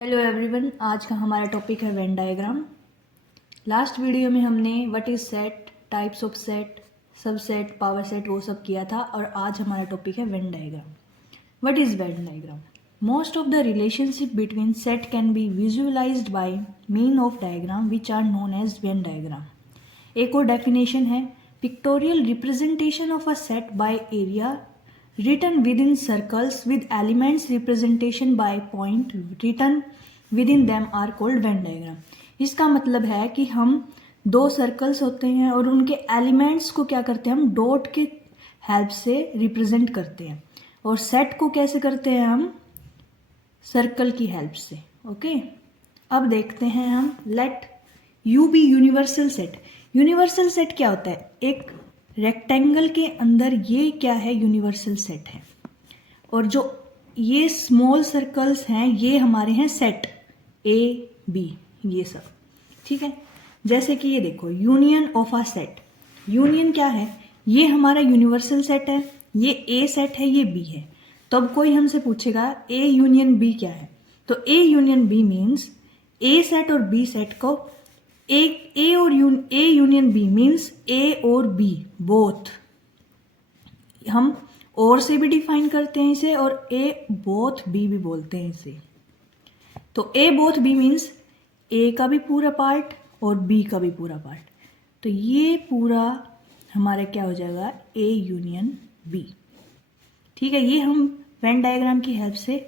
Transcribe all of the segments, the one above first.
Hello everyone, आज का हमारा टॉपिक है वेन डायग्राम। लास्ट वीडियो में हमने what is set, types of set, subset, power set वो सब किया था और आज हमारा टॉपिक है Venn diagram. What is Venn diagram? Most of the relationship between set can be visualized by mean of diagram which are known as Venn diagram. एक और डेफिनेशन है pictorial representation of a set by area written within circles with elements representation by point written within them are called Venn diagram। इसका मतलब है कि हम दो circles होते हैं और उनके एलिमेंट्स को क्या करते हैं, हम डॉट के हेल्प से रिप्रेजेंट करते हैं और सेट को कैसे करते हैं, हम सर्कल की हेल्प से। ओके, अब देखते हैं हम let U be universal set. Universal set क्या होता है? एक रेक्टेंगल के अंदर ये क्या है, यूनिवर्सल सेट है। और जो ये स्मॉल सर्कल्स हैं ये हमारे हैं सेट ए बी, ये सब ठीक है। जैसे कि ये देखो union of a set. Union क्या है? ये हमारा यूनिवर्सल सेट है, ये ए सेट है, ये बी है। तो अब कोई हमसे पूछेगा ए यूनियन बी क्या है, तो A union B means A set और बी सेट को A union B means A और बी बोथ। हम और से भी डिफाइन करते हैं इसे और ए बोथ बी भी बोलते हैं इसे। तो ए बोथ बी मीन्स ए का भी पूरा पार्ट और बी का भी पूरा पार्ट। तो ये पूरा हमारा क्या हो जाएगा, ए यूनियन बी। ठीक है, ये हम वेन डायग्राम की हेल्प से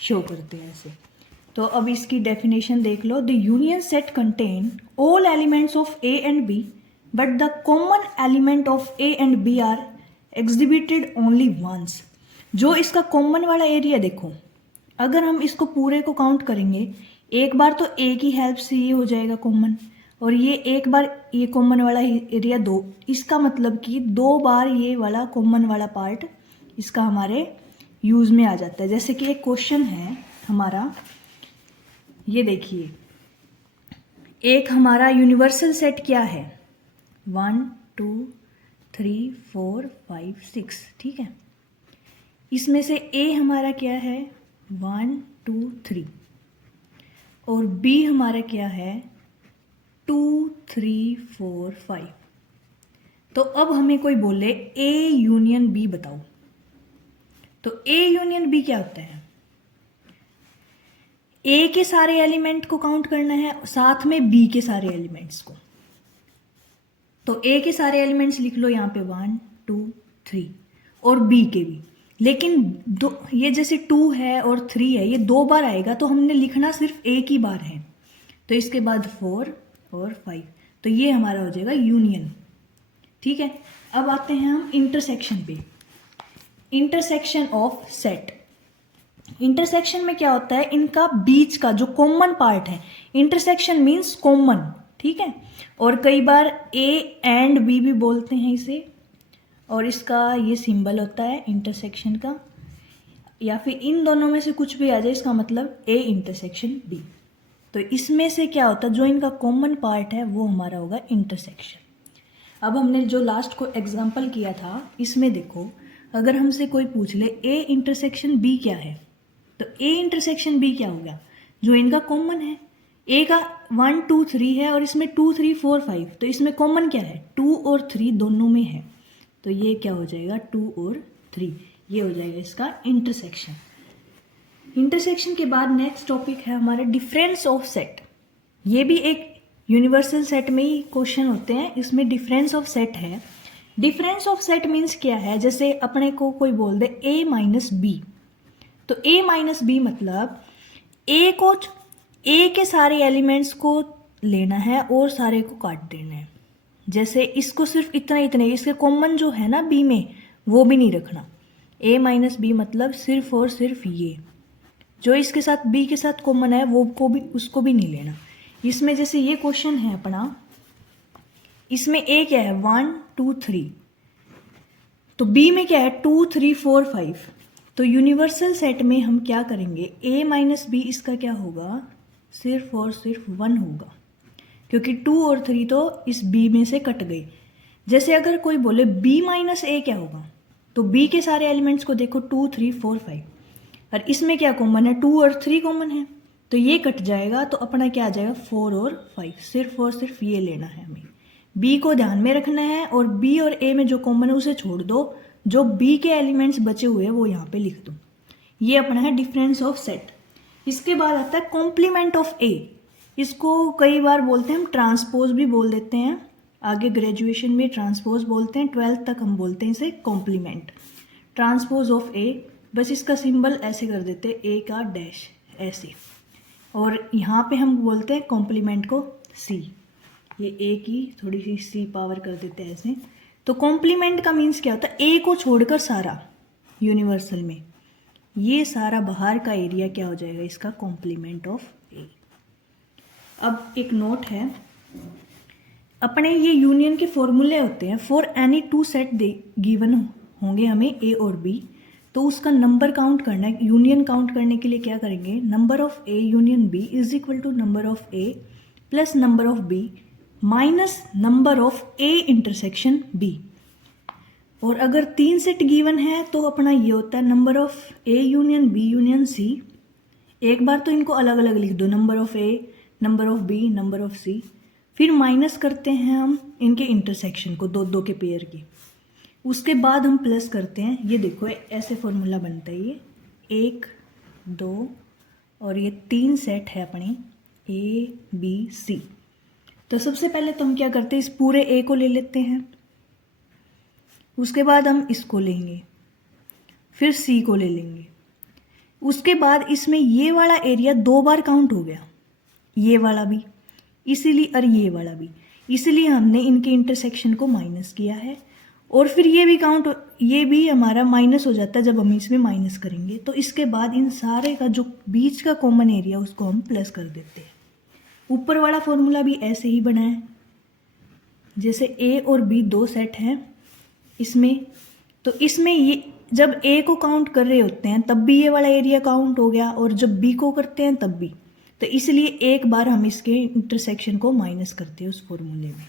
शो करते हैं ऐसे। तो अब इसकी डेफिनेशन देख लो। The union set contain all elements of A and B but the common element of A and B are exhibited only once. जो इसका कॉमन वाला एरिया देखो, अगर हम इसको पूरे को काउंट करेंगे एक बार तो ए की हेल्प से ये हो जाएगा कॉमन, और ये एक बार ये कॉमन वाला एरिया दो, इसका मतलब कि दो बार ये वाला कॉमन वाला पार्ट इसका हमारे यूज में आ जाता है। जैसे कि एक क्वेश्चन है हमारा, ये देखिए एक हमारा यूनिवर्सल सेट क्या है, 1 2 3 4 5 6, ठीक है। इसमें से ए हमारा क्या है, 1 2 3, और बी हमारा क्या है, 2 3 4 5। तो अब हमें कोई बोले ए यूनियन बी बताओ, तो ए यूनियन बी क्या होता है? ए के सारे एलिमेंट को काउंट करना है साथ में बी के सारे एलिमेंट्स को। तो ए के सारे एलिमेंट्स लिख लो यहाँ पे 1 2 3 और बी के भी। लेकिन दो, ये जैसे 2 है और 3 है, ये दो बार आएगा तो हमने लिखना सिर्फ एक ही बार है। तो इसके बाद 4 और 5, तो ये हमारा हो जाएगा यूनियन। ठीक है, अब आते हैं हम इंटरसेक्शन पे। Intersection of set. इंटरसेक्शन में क्या होता है, इनका बीच का जो कॉमन पार्ट है, इंटरसेक्शन मीन्स कॉमन, ठीक है। और कई बार ए एंड बी भी बोलते हैं इसे, और इसका ये सिंबल होता है इंटरसेक्शन का, या फिर इन दोनों में से कुछ भी आ जाए इसका मतलब ए इंटरसेक्शन बी। तो इसमें से क्या होता है, जो इनका कॉमन पार्ट है वो हमारा होगा इंटरसेक्शन। अब हमने जो लास्ट को एग्जाम्पल किया था, इसमें देखो अगर हमसे कोई पूछ ले ए इंटरसेक्शन बी क्या है, तो ए इंटरसेक्शन बी क्या होगा, जो इनका कॉमन है। ए का 1 2 3 है और इसमें 2 3 4 5, तो इसमें कॉमन क्या है, 2 और 3 दोनों में है, तो ये क्या हो जाएगा 2 और 3, ये हो जाएगा इसका इंटरसेक्शन। इंटरसेक्शन के बाद नेक्स्ट टॉपिक है हमारा डिफरेंस ऑफ सेट। ये भी एक यूनिवर्सल सेट में ही क्वेश्चन होते हैं, इसमें डिफरेंस ऑफ सेट है। डिफरेंस ऑफ सेट मीन्स क्या है, जैसे अपने को कोई बोल दे ए माइनस बी, तो ए माइनस बी मतलब ए के सारे एलिमेंट्स को लेना है और सारे को काट देना है। जैसे इसको सिर्फ इतना इतने, इसके कॉमन जो है ना बी में वो भी नहीं रखना। ए माइनस बी मतलब सिर्फ और सिर्फ ये जो इसके साथ बी के साथ कॉमन है वो को भी, उसको भी नहीं लेना। इसमें जैसे ये क्वेश्चन है अपना, इसमें ए क्या है 1 2 3, तो बी में क्या है 2 3 4 5। तो यूनिवर्सल सेट में हम क्या करेंगे, ए माइनस बी इसका क्या होगा, सिर्फ और सिर्फ 1 होगा, क्योंकि 2 और 3 तो इस बी में से कट गए। जैसे अगर कोई बोले बी माइनस ए क्या होगा, तो बी के सारे एलिमेंट्स को देखो 2 3 4 5, और इसमें क्या कॉमन है, 2 और 3 कॉमन है, तो ये कट जाएगा तो अपना क्या आ जाएगा 4 और 5, सिर्फ और सिर्फ ये लेना है हमें। बी को ध्यान में रखना है और बी और ए में जो कॉमन है उसे छोड़ दो, जो बी के एलिमेंट्स बचे हुए हैं वो यहाँ पे लिख दो। ये अपना है डिफरेंस ऑफ सेट। इसके बाद आता है कॉम्प्लीमेंट ऑफ ए। इसको कई बार बोलते हैं हम ट्रांसपोज भी बोल देते हैं, आगे ग्रेजुएशन में ट्रांसपोज बोलते हैं, 12th तक हम बोलते हैं इसे कॉम्प्लीमेंट, ट्रांसपोज ऑफ ए। बस इसका सिंबल ऐसे कर देते हैं, ए का डैश ऐसे, और यहाँ पे हम बोलते हैं कॉम्प्लीमेंट को सी, ये ए की थोड़ी सी सी पावर कर देते हैं ऐसे। तो कॉम्प्लीमेंट का मीन्स क्या होता है, ए को छोड़कर सारा यूनिवर्सल में ये सारा बाहर का एरिया क्या हो जाएगा इसका कॉम्प्लीमेंट ऑफ ए। अब एक नोट है, अपने ये यूनियन के फॉर्मूले होते हैं, for any two set given होंगे हमें ए और बी, तो उसका नंबर काउंट करना है। यूनियन काउंट करने के लिए क्या करेंगे, number of A union B is equal to number of A plus number of B minus number of A intersection B. और अगर 3 सेट गिवन है तो अपना ये होता है number of A union B union C. एक बार तो इनको अलग अलग लिख दो, number of A, number of B, number of C, फिर माइनस करते हैं हम इनके इंटरसेक्शन को, दो दो के पेयर की, उसके बाद हम प्लस करते हैं। ये देखो ऐसे फॉर्मूला बनता है, ये 1 2 और ये 3 सेट है अपने ए बी सी। तो सबसे पहले तो हम क्या करते हैं, इस पूरे ए को ले लेते हैं, उसके बाद हम इसको लेंगे, फिर सी को ले लेंगे, उसके बाद इसमें ये वाला एरिया 2 बार काउंट हो गया, ये वाला भी इसीलिए और ये वाला भी, इसीलिए हमने इनके इंटरसेक्शन को माइनस किया है। और फिर ये भी काउंट, ये भी हमारा माइनस हो जाता है जब हम इसमें माइनस करेंगे। तो इसके बाद इन सारे का जो बीच का कॉमन एरिया उसको हम प्लस कर देते हैं। ऊपर वाला फॉर्मूला भी ऐसे ही बना है, जैसे ए और बी 2 सेट हैं इसमें, तो इसमें ये जब ए को काउंट कर रहे होते हैं तब भी ये वाला एरिया काउंट हो गया, और जब बी को करते हैं तब भी, तो इसलिए एक बार हम इसके इंटरसेक्शन को माइनस करते हैं उस फॉर्मूले में।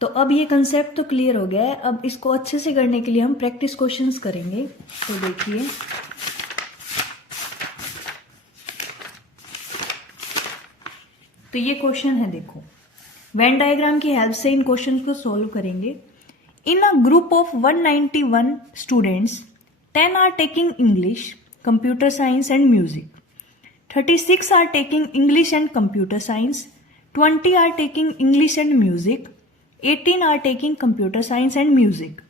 तो अब ये कंसेप्ट तो क्लियर हो गया है। अब इसको अच्छे से करने के लिए हम प्रैक्टिस क्वेश्चंस करेंगे। तो देखिए, तो ये क्वेश्चन है, देखो वेन डायग्राम की हेल्प से इन क्वेश्चन को सॉल्व करेंगे। In a group of 191 students 10 are taking English, computer science and music, 36 are taking English and computer science, 20 are taking English and music, 18 are taking computer science and music,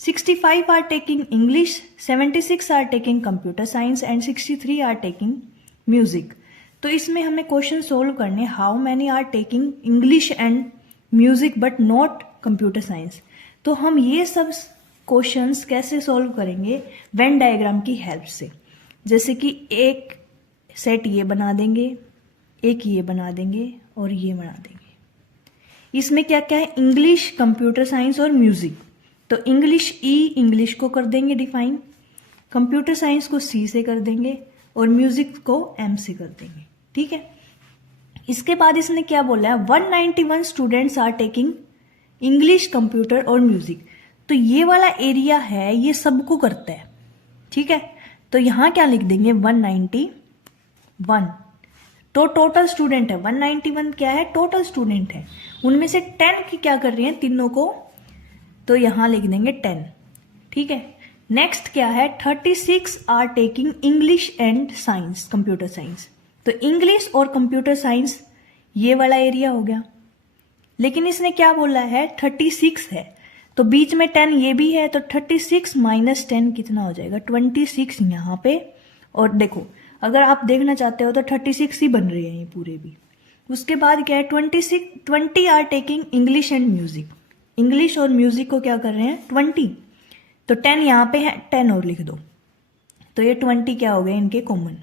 65 are taking English, 76 are taking computer science and 63 are taking music। तो इसमें हमें question solve करने, how many are taking English and music but not computer science. तो हम ये सब questions कैसे solve करेंगे, वेन डायग्राम की हेल्प से। जैसे कि एक सेट ये बना देंगे, एक ये बना देंगे और ये बना देंगे। इसमें क्या क्या है, इंग्लिश, कंप्यूटर साइंस और म्यूजिक। तो इंग्लिश इंग्लिश को कर देंगे डिफाइन, कंप्यूटर साइंस को सी से कर देंगे और म्यूजिक को एम से कर देंगे। ठीक है, इसके बाद इसने क्या बोला है, 191 students are taking English, computer और म्यूजिक। तो ये वाला एरिया है, ये सबको करता है। ठीक है, तो यहां क्या लिख देंगे, 191। तो टोटल स्टूडेंट है 191, क्या है, टोटल स्टूडेंट है। उनमें से 10 की क्या कर रही हैं, तीनों को, तो यहां लिख देंगे 10। ठीक है, नेक्स्ट क्या है, 36 are taking English and science, computer science. तो इंग्लिश और कंप्यूटर साइंस ये वाला एरिया हो गया। लेकिन इसने क्या बोला है, 36 है, तो बीच में 10 ये भी है, तो 36 माइनस 10 कितना हो जाएगा, 26 यहाँ पे। और देखो, अगर आप देखना चाहते हो तो 36 ही बन रहे हैं ये पूरे भी। उसके बाद क्या है, 20 are taking English and music. English और म्यूजिक को क्या कर रहे हैं, 20। तो 10 यहाँ पे है, 10 और लिख दो, तो ये 20 क्या हो गए इनके common.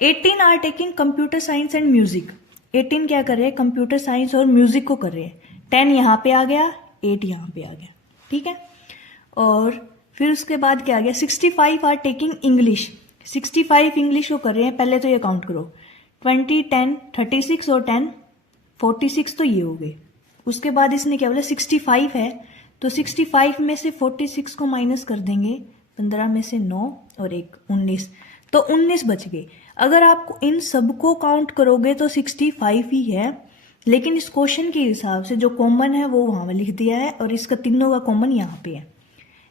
18 are taking computer science and music. 18 क्या कर रहे हैं, कंप्यूटर साइंस और म्यूजिक को कर रहे हैं। 10 यहाँ पे आ गया, 8 यहाँ पे आ गया। ठीक है, और फिर उसके बाद क्या आ गया, 65 आर टेकिंग इंग्लिश। 65 इंग्लिश को कर रहे हैं, पहले तो ये काउंट करो, 20 10 36 और 10 46, तो ये हो गए। उसके बाद इसने क्या बोला, 65 है, तो 65 में से 46 को माइनस कर देंगे, 15 में से 9 और 1 19, तो 19 बच गए। अगर आप इन सबको काउंट करोगे तो 65 ही है, लेकिन इस क्वेश्चन के हिसाब से जो कॉमन है वो वहाँ लिख दिया है और इसका तीनों का कॉमन यहाँ पे है।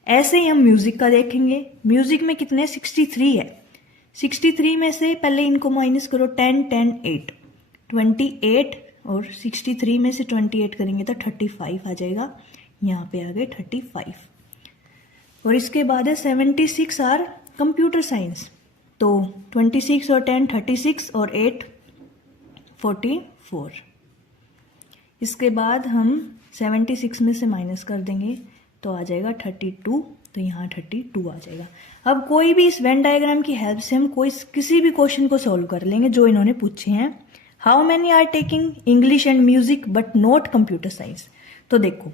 ऐसे ही हम म्यूजिक का देखेंगे। म्यूजिक में कितने 63 है। 63 में से पहले इनको माइनस करो 10 10 8 28 और 63 में से 28 करेंगे तो 35 आ जाएगा। यहाँ पे आ गए 35। और इसके बाद है 76 आर कंप्यूटर साइंस, तो 26 और 10 36 और 8 44। इसके बाद हम 76 में से माइनस कर देंगे तो आ जाएगा 32, तो यहाँ 32 आ जाएगा। अब कोई भी इस वेन डायग्राम की हेल्प से हम किसी भी क्वेश्चन को सॉल्व कर लेंगे जो इन्होंने पूछे हैं। How many are taking English and music but not computer science. तो देखो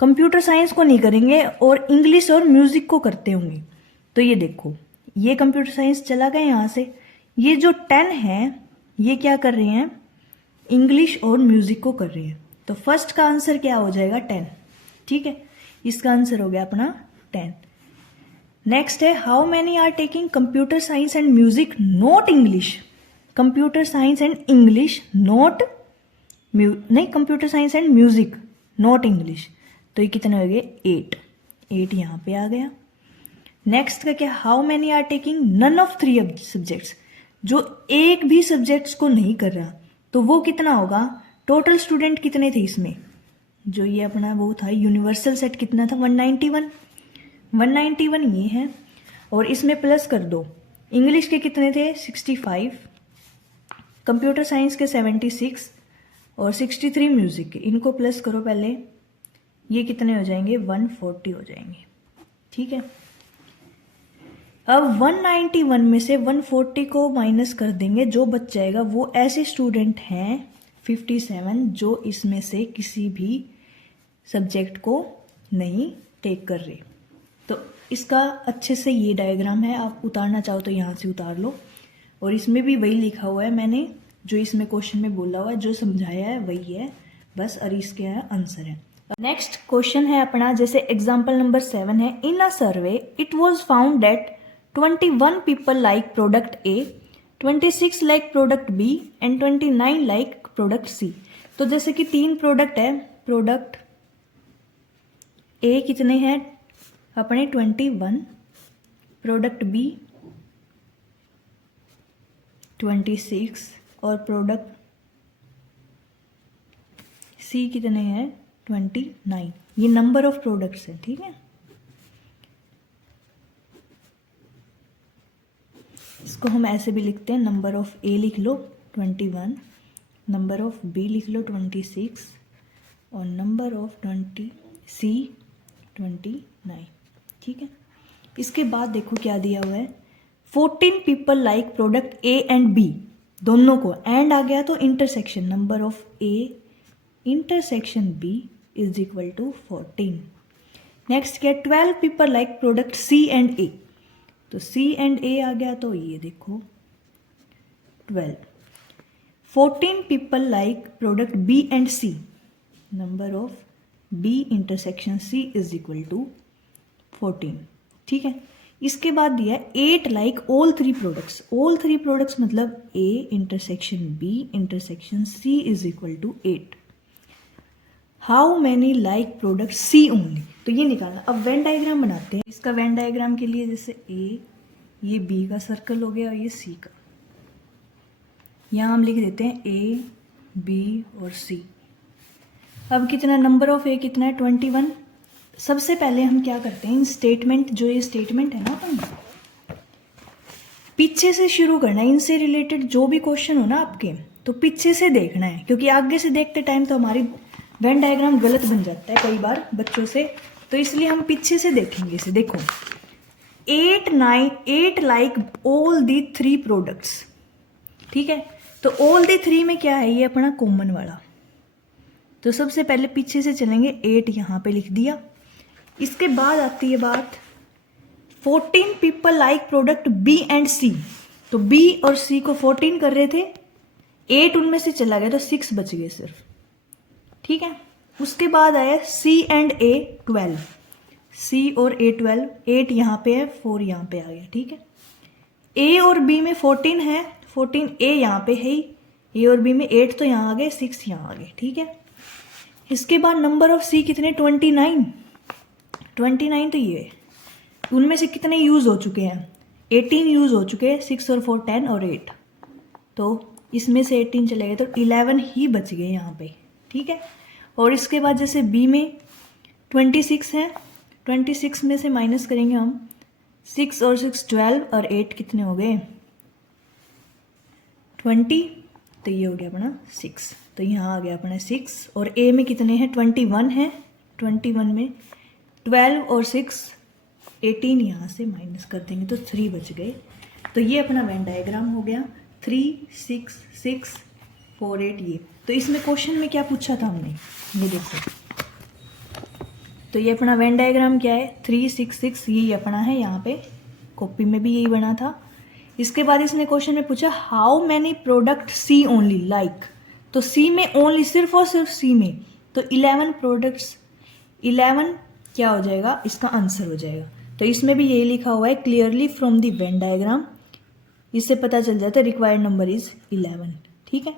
कंप्यूटर साइंस को नहीं करेंगे और इंग्लिश और म्यूजिक को करते होंगे। तो ये देखो ये कंप्यूटर साइंस चला गया यहाँ से। ये जो 10 है ये क्या कर रहे हैं, इंग्लिश और म्यूजिक को कर रहे हैं। तो फर्स्ट का आंसर क्या हो जाएगा 10, ठीक है, इसका आंसर हो गया अपना 10। नेक्स्ट है how many are taking computer science and music not English. Computer science and English not नहीं, computer science and music not English. तो ये कितने हो गए 8 यहाँ पे आ गया। नेक्स्ट का क्या, how many are taking none of 3 subjects. जो एक भी सब्जेक्ट्स को नहीं कर रहा तो वो कितना होगा, टोटल स्टूडेंट कितने थे इसमें, जो ये अपना वो था यूनिवर्सल सेट कितना था 191 ये है। और इसमें प्लस कर दो, इंग्लिश के कितने थे 65, कंप्यूटर साइंस के 76 और 63 म्यूजिक के, इनको प्लस करो पहले, ये कितने हो जाएंगे 140 हो जाएंगे, ठीक है। अब 191 में से 140 को माइनस कर देंगे, जो बच जाएगा वो ऐसे स्टूडेंट हैं 57 जो इसमें से किसी भी सब्जेक्ट को नहीं टेक कर रहे। तो इसका अच्छे से ये डायग्राम है, आप उतारना चाहो तो यहाँ से उतार लो। और इसमें भी वही लिखा हुआ है मैंने, जो इसमें क्वेश्चन में बोला हुआ है, जो समझाया है वही है बस, और इसके आंसर है। नेक्स्ट क्वेश्चन है अपना, जैसे एग्जाम्पल नंबर 7 है, in a survey it was found that 21 people like product A, 26 like product B and 29 like product C। तो जैसे कि 3 प्रोडक्ट है, प्रोडक्ट A कितने हैं अपने 21, प्रोडक्ट B 26 और प्रोडक्ट C कितने हैं 29। ये नंबर ऑफ प्रोडक्ट्स है, ठीक है। इसको हम ऐसे भी लिखते हैं, नंबर ऑफ ए लिख लो 21, नंबर ऑफ बी लिख लो 26 और नंबर ऑफ सी 29, ठीक है। इसके बाद देखो क्या दिया हुआ है, 14 people like product A and B, दोनों को एंड आ गया तो intersection, number of A intersection B is equal to 14। Next क्या, 12 people like product C and A, तो C एंड A आ गया तो ये देखो 12। 14 people like product B and C, number of B intersection C is equal to 14, ठीक है। इसके बाद दिया 8 like all 3 products, all 3 products मतलब A intersection B intersection C is equal to 8। How many like product C only, तो ये निकालना। अब वेन डायग्राम बनाते हैं। इसका वेन डायग्राम के लिए जैसे A, ये B का सर्कल हो गया और ये C का, यहाँ हम लिख देते हैं A, B और C। अब कितना, नंबर ऑफ A कितना है 21। सबसे पहले हम क्या करते हैं, इन स्टेटमेंट, जो ये स्टेटमेंट है ना अपन पीछे से शुरू करना है। इनसे रिलेटेड जो भी क्वेश्चन हो ना आपके, तो पीछे से देखना है, क्योंकि आगे से देखते टाइम तो हमारी वेन डायग्राम गलत बन जाता है कई बार बच्चों से, तो इसलिए हम पीछे से देखेंगे इसे। देखो 8 लाइक ऑल दी 3 प्रोडक्ट्स, ठीक है। तो ऑल दी 3 में क्या है, ये अपना कॉमन वाला, तो सबसे पहले पीछे से चलेंगे, 8 यहाँ पे लिख दिया। इसके बाद आती है बात 14 people like product B and C, तो बी और सी को 14 कर रहे थे, 8 उनमें से चला गया तो 6 बच गए सिर्फ, ठीक है। उसके बाद आया सी एंड ए 12, सी और ए 12, 8 यहाँ पे है 4 यहाँ पे आ गया, ठीक है। ए और बी में 14 है, 14 ए यहाँ पे है ही, ए और बी में 8 तो यहाँ आ गए, 6 यहाँ आ गए, ठीक है। इसके बाद नंबर ऑफ सी कितने, 29 तो ये है। उनमें से कितने यूज़ हो चुके हैं, 18 यूज़ हो चुके हैं, 6 और 4 10 और 8, तो इसमें से 18 चले गए तो 11 ही बच गए यहाँ पे, ठीक है। और इसके बाद जैसे बी में 26 है, 26 में से माइनस करेंगे हम 6 और 6 12 और 8 कितने हो गए 20, तो ये हो गया अपना 6, तो यहाँ आ गया अपना 6। और ए में कितने हैं 21 है, 21 में 12 और 6 18 यहाँ से माइनस कर देंगे तो 3 बच गए। तो ये अपना वेन डायग्राम हो गया 3 6 6 4 8 ये। तो इसमें क्वेश्चन में क्या पूछा था हमने, ये देखो, तो ये अपना वेन डायग्राम क्या है 3 6 6, यही अपना है, यहाँ पे कॉपी में भी यही बना था। इसके बाद इसने क्वेश्चन में पूछा how many product C only like, तो सी में ओनली सिर्फ और सिर्फ सी में, तो 11 प्रोडक्ट्स, 11 क्या हो जाएगा, इसका आंसर हो जाएगा। तो इसमें भी यही लिखा हुआ है clearly from the Venn diagram, इससे पता चल जाता है रिक्वायर्ड नंबर इज 11, ठीक है।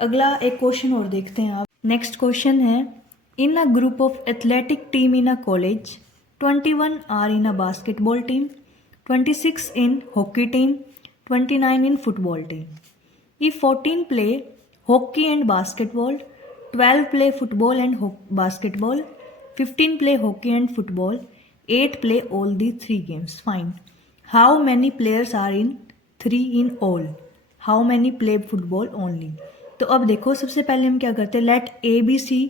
अगला एक क्वेश्चन और देखते हैं आप। नेक्स्ट क्वेश्चन है in a group of athletic team in a college 21 are in a basketball team, 26 in hockey team, 29 in football team. If 14 play hockey and basketball, 12 play football and basketball, 15 play hockey and football, 8 play all the 3 games. Fine. How many players are in 3 in all? How many play football only? तो अब देखो सबसे पहले हम क्या करते हैं, late A B C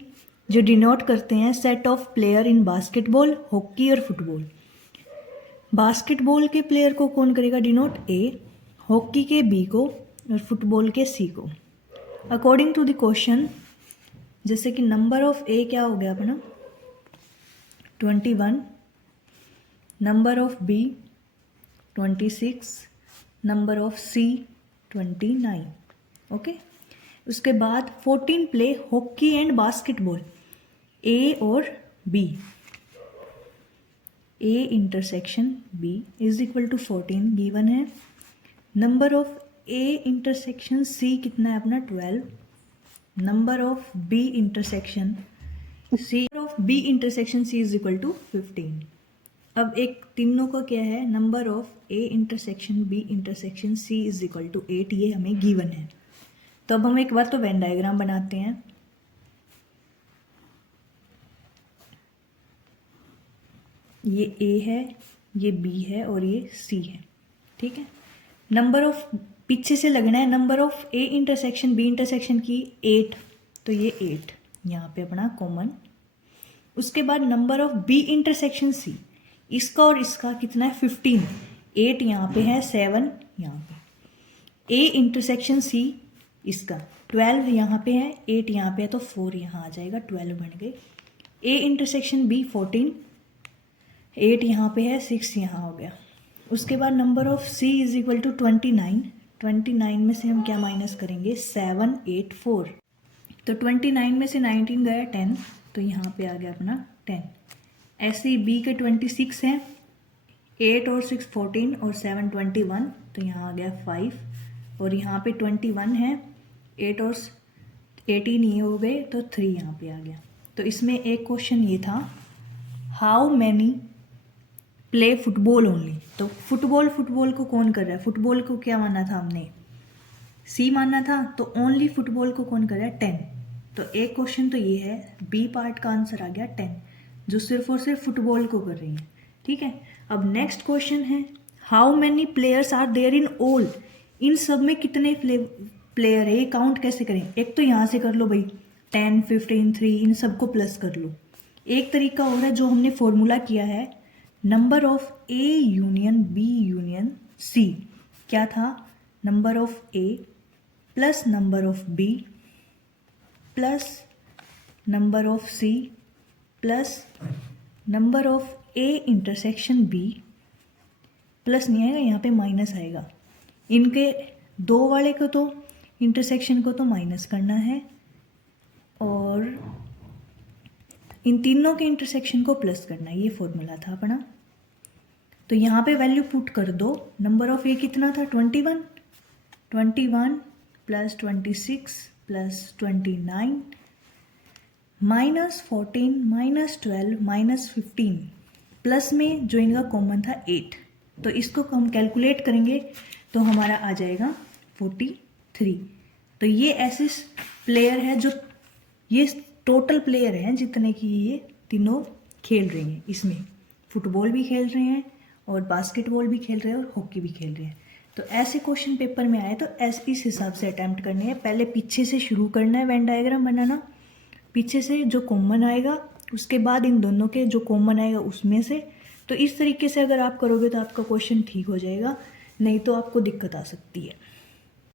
जो डिनोट करते हैं set of player in basketball, hockey और फुटबॉल। बास्केटबॉल के प्लेयर को कौन करेगा डिनोट, ए, हॉकी के बी को और फुटबॉल के सी को। अकॉर्डिंग टू द क्वेश्चन, जैसे कि नंबर ऑफ ए क्या हो गया अपना 21, number of B 26, number of C 29, okay. उसके बाद 14 play hockey and basketball, A और B, A intersection B is equal to 14 given है। Number of A intersection C कितना है अपना 12, number of B intersection C of B intersection C is equal to 15। अब एक तीनों का क्या है, number of A intersection B intersection C is equal to 8, ये हमें गिवन है। तो अब हम एक बार तो वेन डायग्राम बनाते हैं। ये ए है, ये बी है और ये सी है, ठीक है। नंबर ऑफ पीछे से लगना है, number of A intersection B intersection की 8, तो ये 8 यहाँ पे अपना कॉमन। उसके बाद number of B intersection C, इसका और इसका कितना है 15, 8 यहाँ पे है 7 यहाँ पे। ए इंटरसेक्शन सी इसका 12 यहाँ पे है, 8 यहाँ पे है तो 4 यहाँ आ जाएगा, 12 बन गए। ए इंटरसेक्शन बी 14, 8 यहाँ पे है 6 यहाँ हो गया। उसके बाद number of C is equal to 29, 29 में से हम क्या माइनस करेंगे 7 8 4, तो 29 में से 19 गया 10, तो यहाँ पे आ गया अपना 10। ऐसे ही बी के 26 हैं, 8 और 6 14 और 7 21, तो यहाँ आ गया 5। और यहाँ पे 21 है, 8 और 18 ये हो गए तो 3 यहाँ पे आ गया। तो इसमें एक क्वेश्चन ये था how many play football only, तो फुटबॉल को कौन कर रहा है, फुटबॉल को क्या माना था हमने सी माना था, तो ओनली फुटबॉल को कौन कर रहा है 10। तो एक क्वेश्चन तो ये है, बी पार्ट का आंसर आ गया 10, जो सिर्फ और सिर्फ फुटबॉल को कर रही है, ठीक है। अब नेक्स्ट क्वेश्चन है how many players are there in all, इन सब में कितने प्लेयर है, ये काउंट कैसे करें। एक तो यहाँ से कर लो भाई 10 15 3, इन सबको प्लस कर लो। एक तरीका और है जो हमने फॉर्मूला किया है, number of A union B union C, क्या था number of A plus number of B plus number of C plus number of A intersection B, plus नहीं आएगा यहाँ पे माइनस आएगा, इनके दो वाले को तो इंटरसेक्शन को तो माइनस करना है और इन तीनों के इंटरसेक्शन को प्लस करना है, ये फॉर्मूला था अपना। तो यहाँ पे वैल्यू पुट कर दो, नंबर ऑफ ए कितना था 21, 21 प्लस 26 प्लस 29 -14 -12 -15 प्लस में जो इनका कॉमन था 8, तो इसको हम कैलकुलेट करेंगे तो हमारा आ जाएगा 43। तो ये ऐसे प्लेयर है जो ये टोटल प्लेयर हैं जितने की ये तीनों खेल रहे हैं। इसमें फुटबॉल भी खेल रहे हैं और बास्केटबॉल भी खेल रहे हैं और हॉकी भी खेल रहे हैं। तो ऐसे क्वेश्चन पेपर में आए तो इस हिसाब से अटैम्प्ट करने हैं। पहले पीछे से शुरू करना है वेन डायग्राम बनाना, पीछे से जो कॉमन आएगा उसके बाद इन दोनों के जो कॉमन आएगा उसमें से। तो इस तरीके से अगर आप करोगे तो आपका क्वेश्चन ठीक हो जाएगा, नहीं तो आपको दिक्कत आ सकती है।